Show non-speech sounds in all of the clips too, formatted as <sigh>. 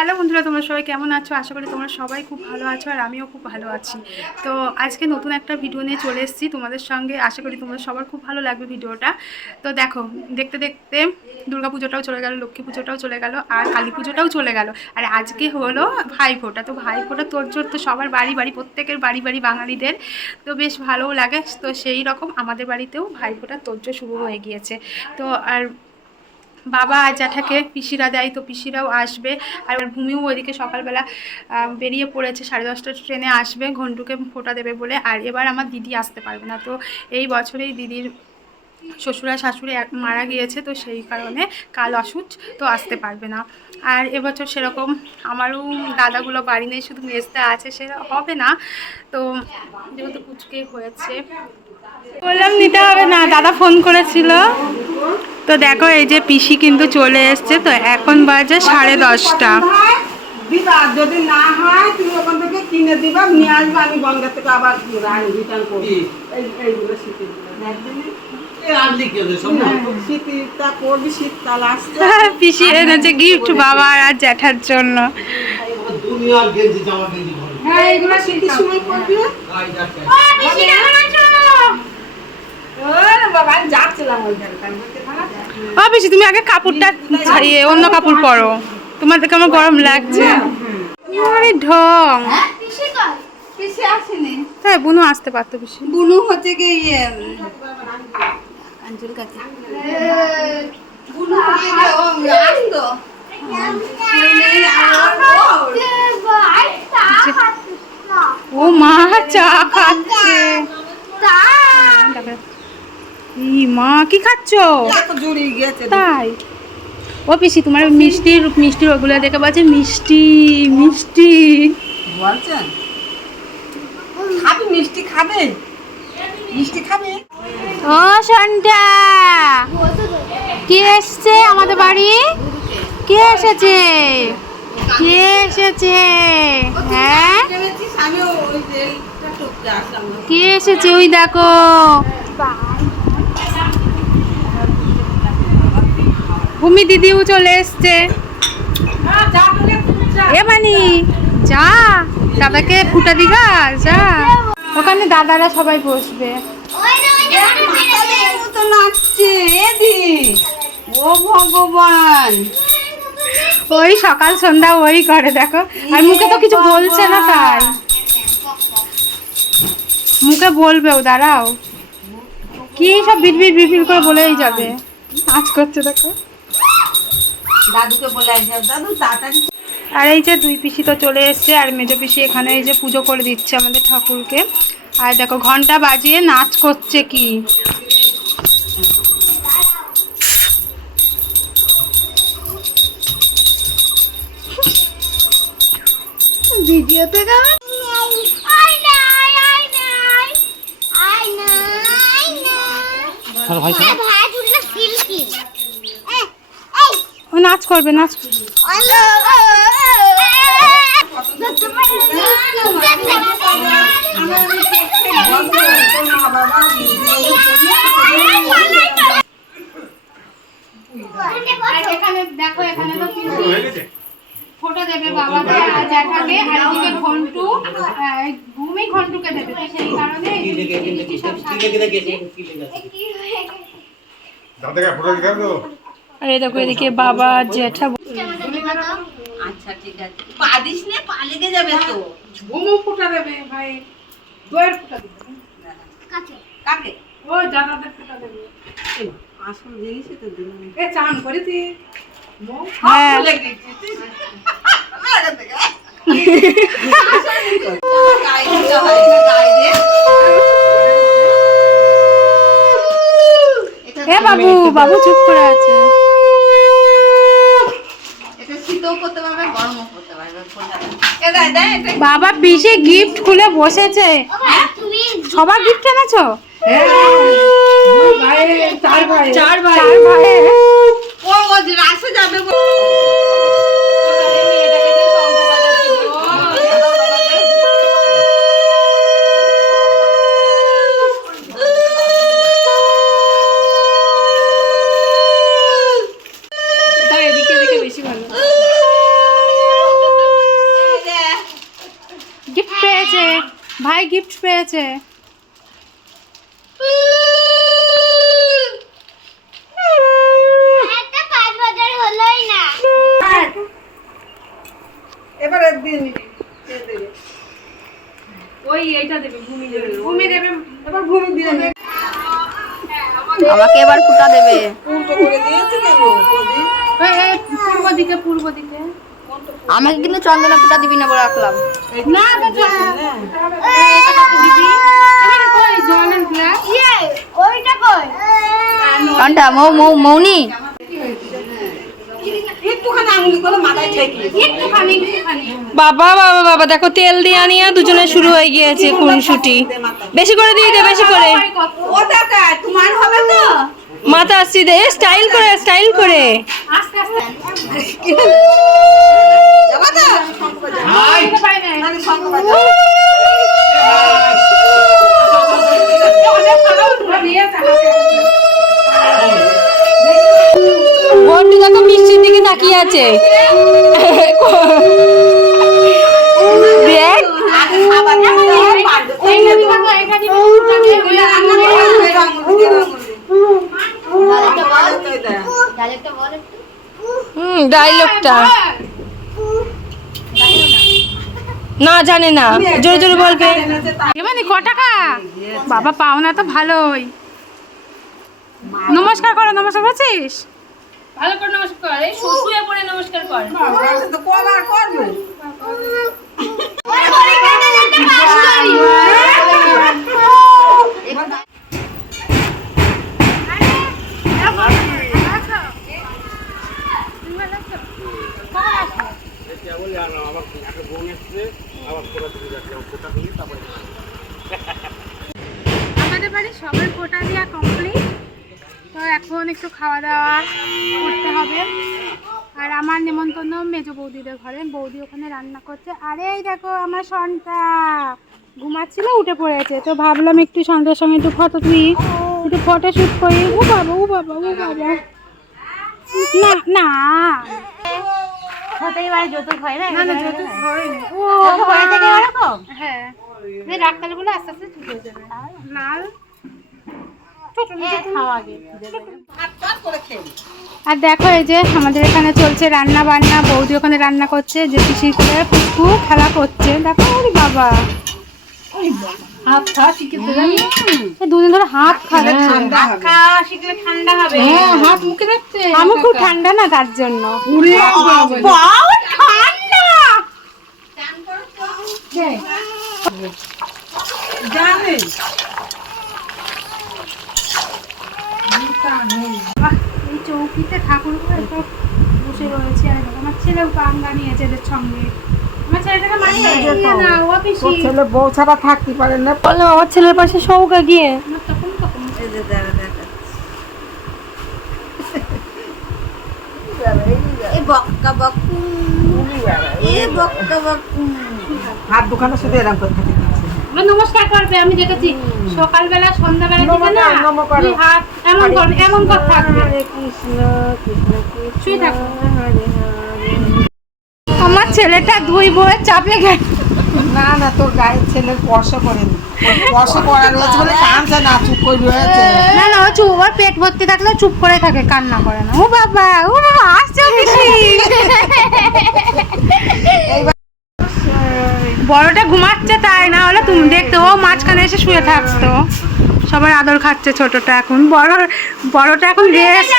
Hello বন্ধুরা, তোমরা সবাই কেমন আছো? আশা করি তোমরা সবাই খুব ভালো আছো আর আমিও খুব ভালো আছি। তো আজকে নতুন একটা ভিডিও নিয়ে চলে এসেছি তোমাদের সঙ্গে। আশা করি তোমাদের সবার খুব ভালো লাগবে ভিডিওটা। তো দেখো, দেখতে দেখতে দুর্গা পুজোটাও চলে গেল, লক্ষ্মী পুজোটাও চলে গেল আর কালী পুজোটাও চলে গেল। আর আজকে হলো ভাইফোঁটা। তো ভাইফোঁটা তোর জোর তো সবার বাড়ি বাড়ি, প্রত্যেকের বাড়ি বাড়ি বাঙালিদের। তো বেশ ভালোও লাগে। তো সেই রকম আমাদের বাড়িতেও ভাইফোঁটা তোরজো শুরু হয়ে গিয়েছে। তো আর বাবা আর জ্যাঠাকে পিসিরা দেয় তো পিসিরাও আসবে। আর ভূমিও ওইদিকে সকালবেলা বেরিয়ে পড়েছে, সাড়ে দশটা ট্রেনে আসবে, ঘন্টুকে ফোটা দেবে বলে। আর এবার আমার দিদি আসতে পারবে না। তো এই বছরেই দিদির শ্বশুরা, শাশুড়ি মারা গিয়েছে, তো সেই কারণে কাল অসুচ, তো আসতে পারবে না। আর এবছর সেরকম আমারও দাদাগুলো বাড়ি নেই, শুধু মেজদা আছে, সে হবে না। তো যেহেতু কুচকে হয়েছে বললাম নিতে হবে না দাদা ফোন করেছিল। তো দেখো এই যে পিসি কিন্তু চলে এসছে তো এখন বাজে সাড়ে দশটা। যদি না হয় তুমি ওখান থেকে কিনে দিবা নিয়ে আসবে আমি গঙ্গা থেকে আবার রিটার্ন করব। এইগুলো শীতের একদিনে এ আনলি কি ওদের সব না? শীতটা পড়বি শীতকাল আসছে। <laughs> পিসি এনেছে গিফট বাবা আর জ্যাঠার জন্য। হ্যাঁ এইগুলো শীতের সময় পড়বি আই যাচ্ছে। ও বাবা আমি যাচ্ছিলাম ওইখানে তার মধ্যে খারাপ ও পিসি তুমি আগে কাপড়টা ছাড়িয়ে অন্য কাপড় পরো। তোমার দেখে আমার গরম লাগছে। আরে ঢং। তাই বুনু আসতে পারতো পিসি বুনু হচ্ছে কি ইয়ে আঞ্চল কাছে। বুনু হচ্ছে কি ও আসতো। ও মা চা খাচ্ছে। ই মা কি খাচ্ছ? তাই? ও পিসি তোমার মিষ্টির মিষ্টির ওগুলো দেখে বলছে মিষ্টি মিষ্টি। বলছেন খাবে মিষ্টি খাবে? মিষ্টি খাবে? ও সন্ধ্যা। কে এসছে আমাদের বাড়ি? কে এসেছে? কে এসেছে? হ্যাঁ? কে এসেছে? ওই দেখো। ভূমি দিদিও চলে এসছে। এ মানি যা। দাদাকে ফুটা দিগা যা। ওখানে দাদারা সবাই বসবে। ও ভগবান। ওই সকাল সন্ধ্যা ওই করে দেখো। আর মুখে তো কিছু বলছে না তাই। মুখে বলবেও দাঁড়াও। কি সব বিড়বিড় বিড়বিড় করে বলেই যাবে। নাচ করছে দেখো। দাদুকে বলে আসবে দাদু তাড়াতাড়ি আর এই যে দুই পিসি তো চলে এসছে আর মেজো পিসি এখানে এই যে পুজো করে দিচ্ছে আমাদের ঠাকুরকে। আর দেখো ঘণ্টা বাজিয়ে নাচ করছে কি। ভিডিওতে ভাই ও নাচ করবে নাচ এখানে দেখো এখানে তো ফটো দেবে বাবাকে আর জ্যাঠাকে আর এদিকে ঘন্টু ভূমি ঘন্টুকে দেবে সেই কারণে এই যে কি লেগে- পিসি সব দাদাকে ফটো তো? আর এই দেখো এদিকে বাবা জ্যাঠা আচ্ছা ঠিক আছে। পা দিস নে পা লেগে যাবে তো। ঘুমো ফুটা দেবে ভাই। দইয়ের ফুটা দেবে। কাকে? ও দাদাদের ফুটা দেবে। আসল জিনিসই তো দিলাম। এ চান করে হ্যাঁ। লেগে লাগা দিতে হয় না গাই দে এ বাবু বাবু চুপ করে আছে। এটা করতে পারবে গরমও করতে পারবে বাবা পিসে গিফট খুলে বসেছে। সবার গিফট এনেছো? চার ভাই চার ভাই ও ও রাসে যাবে ভাই গিফট পেয়েছে। এবার ওই এইটা দেবে ভূমি দেবে। ভূমি দেবে এবার ভূমি দিয়ে নে। আমাকে এবার ফুটা দেবে। পূর্ব দিকে পূর্ব দিকে। আমাকে কিন্তু চন্দনা ফুটা দিবি না বলে রাখলাম। ইয়ে কোনটা মৌ মৌ মৌনি বাবা বাবা বাবা দেখো তেল দিয়ে নিয়ে দুজনে শুরু হয়ে গিয়েছে খুনসুটি বেশি করে দিয়ে দে বেশি করে মাথা আসছি দে স্টাইল করে স্টাইল করে আস্তে আস্তে উঠবে দিয়েছে বন্টু দেখো মিষ্টির দিকে তাকিয়ে আছে। হুম ডায়লগটা না জানে না। জোরে জোরে বলবে এবারে ক টাকা? বাবা পাওনা তো ভালোই। নমস্কার করো নমস্কার করছিস? ভালো করে নমস্কার কর এই শুয়ে পড়ে নমস্কার কর। তো কবার করবে? ওই পরীক্ষাটা দিতে পাস করি আমাদের বাড়ি সবার কোটা দেওয়া কমপ্লিট তো এখন একটু খাওয়া দাওয়া করতে হবে। আর আমার নেমন্তন্ন মেজো বৌদিদের ঘরে। বৌদি ওখানে রান্না করছে। আরে এই দেখো আমার সনটা ঘুমাচ্ছিল, উঠে পড়েছে। তো ভাবলাম একটু সন্ধ্যার সঙ্গে একটু ফটো তুলি একটু ফটো শ্যুট করি। ও বাবা ও বাবা ও বাবা। না না। হতেই পারে যৌতুক হয় না না না যৌতুক হয়নি। ও ঘরে থেকে হ্যাঁ। এই ডাক্তারগুলো আস্তে আস্তে ঠিক হয়ে যাবে। লাল। আর দেখো এই যে আমাদের এখানে চলছে রান্না বান্না বৌদি ওখানে রান্না করছে যে পিসি করে পুষ্পু খেলা করছে। দেখো ওরে বাবা। হাত দুদিন ধরে হাত খাবে ঠান্ডা হবে। ঠান্ডা হবে। হ্যাঁ হাত মুখে যাচ্ছে আমি খুব ঠান্ডা না তার জন্য? জানে। বাহ, এই চৌকিতে ঠাকুর ঘরে সব বসে রয়েছে। আর আমার ছেলেও পাঙ্গা নিয়েছে এদের সঙ্গে। আমার ছেলেটাকে মাঝে নিয়ে না ও পিসি তোর ছেলে বউ ছাড়া থাকতে পারে না। বলো আমার ছেলের পাশে সৌকা গিয়ে এই যে দেখা দেখা এ বক্কা বক্কু। এ বক্কা বক্কু হাত দুখানে শুধু এরকম করে নমস্কার করবে আমি দেখেছি সকালবেলা সন্ধ্যাবেলা দিকে না। দুই হাত এমন করবে এমন কর থাকবে কৃষ্ণ কৃষ্ণ শুয়ে থাকো। আমার ছেলেটা দুই বইয়ের চাপে গেছে। না না তোর গায়ের ছেলে স্পর্শ করেনি স্পর্শ করা রয়েছে বলে কাঁদছে না চুপ করে রয়েছে না না ও চুপ ওর পেট ভর্তি থাকলে চুপ করে থাকে কান্না করে না। ও বাবা ও বাবা আসছে ও বড়টা ঘুমাচ্ছে তাই না হলে তুমি দেখতে ও মাঝখানে এসে শুয়ে থাকতো। সবার আদর খাচ্ছে ছোটটা এখন। বড় বড়টা এখন রেস্ট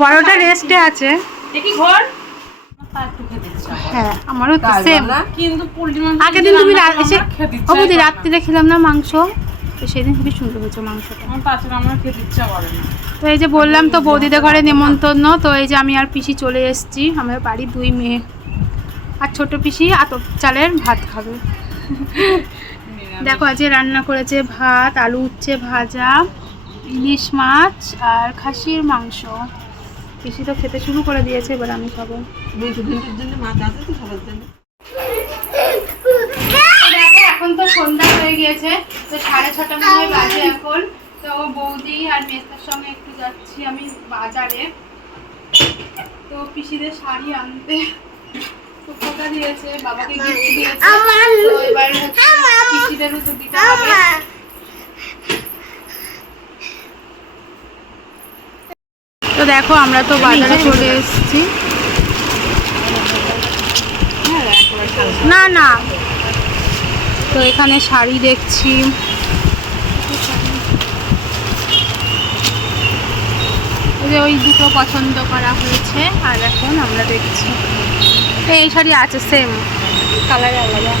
বড়টা রেস্টে আছে। দেখি ঘর। হ্যাঁ আমারও তো সেম কিন্তু পোল্ট্রি মাংস আগের দিন তুমি এসে রাত্রিরে খেলাম না মাংস তো সেদিন খুবই সুন্দর হয়েছে মাংসটা। আমার তাছাড়া আমার খেতে ইচ্ছা করে না। তো এই যে বললাম তো বৌদিদের ঘরে নেমন্তন্ন তো এই যে আমি আর পিসি চলে এসেছি আমার বাড়ির দুই মেয়ে। আর ছোট পিসি আতপ চালের ভাত খাবে। দেখো আজকে রান্না করেছে ভাত আলু উচ্ছে ভাজা ইলিশ মাছ আর খাসির মাংস। পিসি তো খেতে শুরু করে দিয়েছে এবার আমি খাব। এখন তো সন্ধ্যা হয়ে গিয়েছে তো সাড়ে ছটা মনে হয় বাজে এখন। তো বৌদি আর মেস্তার সঙ্গে একটু যাচ্ছি আমি বাজারে। তো পিসিদের শাড়ি আনতে। তো দিয়েছে বাবাকে গিফট দিয়েছে। তো এবার হচ্ছে পিসিদেরও তো দিতে হবে। তো দেখো আমরা তো বাজারে চলে এসেছি। না না। তো এখানে শাড়ি দেখছি। ওই যে ওই দুটো পছন্দ করা হয়েছে আর এখন আমরা দেখছি। তো এই শাড়ি আছে সেম কালার আলাদা।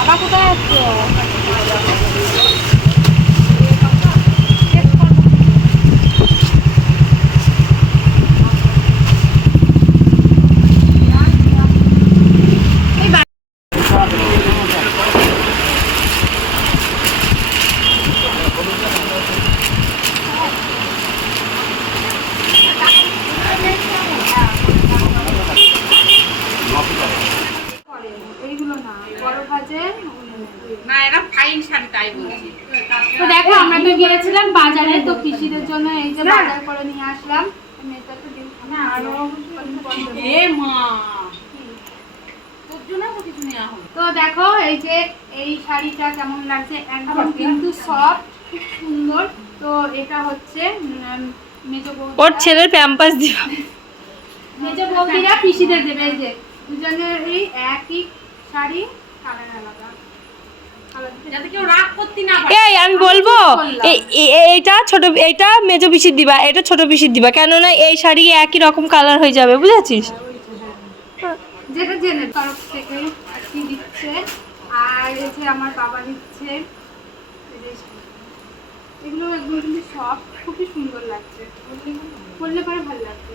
আবার কোথায় আছে এইগুলো না বড় ভাজে না এরা ফাইন শাড়ি তাই বলছি তো দেখো আমরা তো গিয়েছিলাম বাজারে তো পিসিদের জন্য এই যে বাজার করে নিয়ে আসলাম মেয়েটা তো দেখো এই যে এই শাড়িটা কেমন লাগছে? একদম কিন্তু সফট খুব সুন্দর। তো এটা হচ্ছে ওর ছেলের প্যাম্পাস দিবা। মেজো বৌদিরা পিসিদের দেবে এই যে। দুজনের এই একই শাড়ি কালার আলাদা যাতে কেউ রাগ করতে না পারে এই আমি বলব এই এই- এইটা ছোট এইটা মেজো পিসির দিবা এটা ছোট পিসির দিবা কেননা এই শাড়ি একই রকম কালার হয়ে যাবে বুঝেছিস? যেটা জেনে তরফ থেকে কি দিচ্ছে আর এই যে আমার বাবা দিচ্ছে এগুলো এগুলো কিন্তু সব খুবই সুন্দর লাগছে। বললে পরে ভালো লাগছে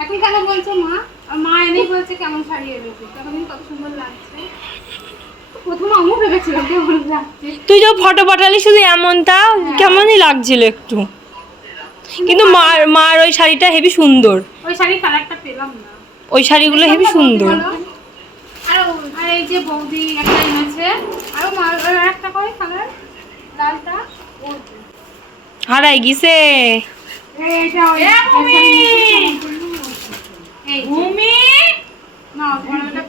এখন কেন বলছো মা? আর মা এনেই বলছে কেমন শাড়ি এনেছে তখন কত সুন্দর লাগছে। প্রথমে আমিও ভেবেছিলাম কেমন লাগছে তুই যে ফটো পাঠালি শুধু এমনটা কেমনই লাগছিল একটু? কিন্তু মার মার ওই শাড়িটা হেবি সুন্দর। ওই শাড়ির কালারটা পেলাম না। ওই শাড়িগুলো হেবি সুন্দর। আর আর এই যে বৌদি একটা এনেছে আরও মা- আর একটা করে কালার লালটা হারাই গিছে। এইটা ওই এই ভূমি! না ওটা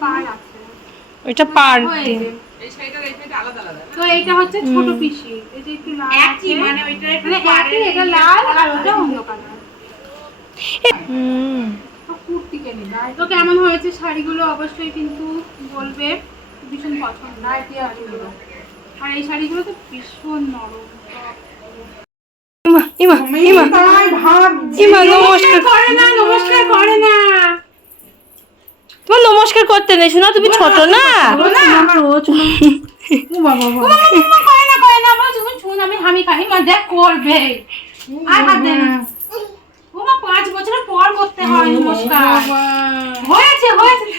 ওইটা পার ওই দিয়ে। যে। এই শাড়িটার এই শাড়িটা আলাদা আলাদা তো এইটা হচ্ছে ছোট পিসি। এই যে একটু লাল একই মানে ওইটা একটু মানে এটা লাল আর ওটা অন্য কালার হুম। কুর্তি কিনে তো কেমন হয়েছে শাড়িগুলো? অবশ্যই কিন্তু বলবে। ভীষণ পছন্দ। শাড়িগুলো আর এই শাড়িগুলো তো ভীষণ নরম। ইমা ইমা ইমা। ইমা নমস্কার। করে না নমস্কার করে না। তোমার নমস্কার করতে নেই শোনা তুমি ছোট না আমার ও বাবা বাবা করে না করে না আমার যখন আমি হামি খাই মা করবে আর হাত দে না ও মা পাঁচ বছর পর করতে হয় নমস্কার হয়েছে হয়েছে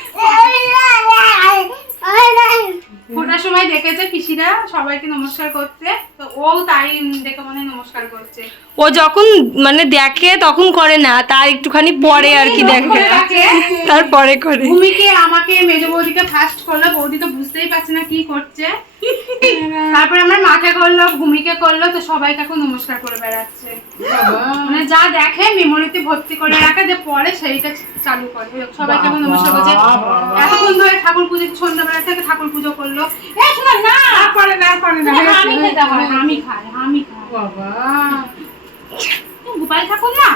ফোটার সময় দেখেছে পিসিরা সবাইকে নমস্কার করতে ও তাই দেখে মনে নমস্কার করছে। ও যখন মানে দেখে তখন করে না তার একটুখানি পরে আর কি দেখে। তারপরে করে। ভূমিকে আমাকে মেজ বৌদিকে ফার্স্ট করল বৌদি তো বুঝতেই পারছে না কি করছে। তারপরে আমার মাকে করল ভূমিকে করল তো সবাইকে এখন নমস্কার করে বেড়াচ্ছে। মানে যা দেখে মেমোরিতে ভর্তি করে রাখে যে পরে সেইটা চালু করে সবাইকে এখন নমস্কার করছে। এতক্ষণ ধরে ঠাকুর পুজো সন্ধ্যাবেলা থেকে ঠাকুর পুজো করল। এ শোনা না করে না করে না। আমি খাই আমি খাই। বাবা। গোপাল ঠাকুর না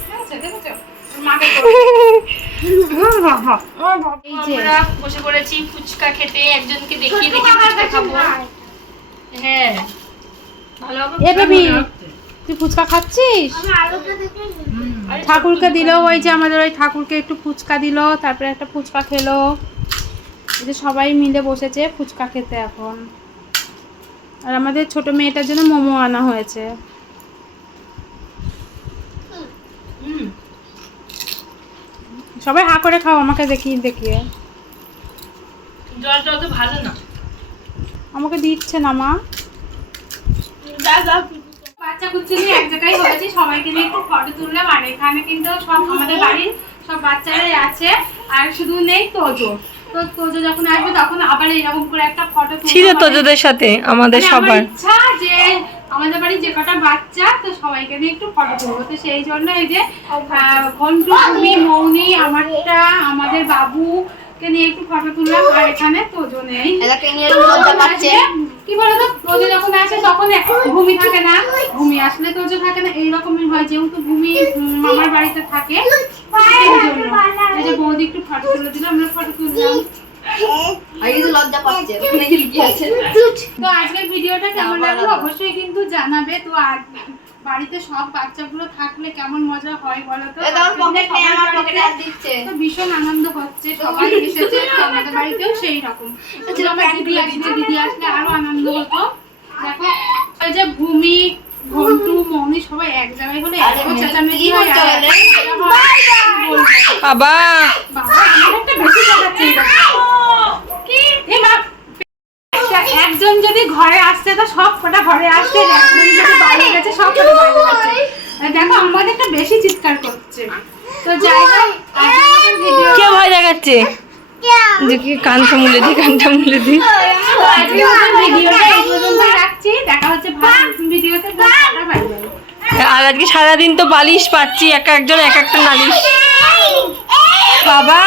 দেখেছ, দেখেছ? মাকে আমরা বসে পড়েছি ফুচকা খেতে একজনকে দেখিয়ে ফুচকা খাব। হ্যাঁ। ভালো এ বেবি তুই ফুচকা খাচ্ছিস? ঠাকুরকে দিল ওই যে আমাদের ওই ঠাকুরকে একটু ফুচকা দিল তারপরে একটা ফুচকা খেলো। এই যে সবাই মিলে বসেছে ফুচকা খেতে এখন। আর আমাদের ছোট মেয়েটার জন্য মোমো আনা হয়েছে। সবাই হা করে খাও আমাকে দেখিয়ে দেখিয়ে। জলটা অত ভালো না। আমাকে দিচ্ছে না মা। বাচ্চা কুচ্চু নিয়ে এক জায়গায় হয়েছে সবাইকে নিয়ে একটু ফটো তুললাম আর এখানে কিন্তু সব আমাদের বাড়ির সব বাচ্চারাই আছে আর শুধু নেই তোজো। তো তোজো যখন আসবে তখন আবার এরকম করে একটা ফটো ছিল তোদের সাথে আমাদের মানে সবার। ইচ্ছা যে আমাদের বাড়ি যে কটা বাচ্চা তো সবাইকে নিয়ে একটু ফটো তুলবো। তো সেই জন্য এই যে ঘন্টু তুমি মৌনি আমারটা আমাদের বাবুকে নিয়ে একটু ফটো তুললাম আর এখানে তোজো নেই এলাকে নিয়ে এরকম লজ্জা পাচ্ছে কি বলতো? তোজো যখন আসে তখন ভূমি থাকে না। ভূমি আসলে তোজো থাকে না এইরকমই হয়। যেহেতু ভূমি মামার বাড়িতে থাকে এই যে বৌদি একটু ফটো তুলে দিলাম আমরা ফটো তুললাম। তো আজকের ভিডিওটা কেমন লাগল? অবশ্যই কিন্তু জানাবে। তো বাড়িতে সব বাচ্চাগুলো থাকলে কেমন মজা হয় বলো তো? ভীষণ আনন্দ হচ্ছে সবাই এসেছে আমাদের বাড়িতেও সেই রকম। দিদি আসলে দিদি আসলে আরও আনন্দ হতো। দেখো ওই যে ভূমি ঘন্টু মৌনি সবাই এক জায়গায় হলে এত চেঁচামেচি হয় হয়। বাবা বাবা! আমার একটা বেশি একটা- একজন যদি ঘরে আসছে তো সব কটা ঘরে আসছে একজন যদি বাইরে গেছে সব কটা বাইরে গেছে আর দেখো আমাদের একটা বেশি চিৎকার করছে। তো যাই হোক আজকের ভিডিও কে ভয় দেখাচ্ছে? দেখি কানটা মুলে দি কানটা মুলে দি। ভিডিওটা এই পর্যন্ত রাখছি। দেখা হচ্ছে ভালো ভিডিওতে আর আজকে সারাদিন তো বালিশ পাচ্ছি এক একজন এক একটা নালিশ। বাবা!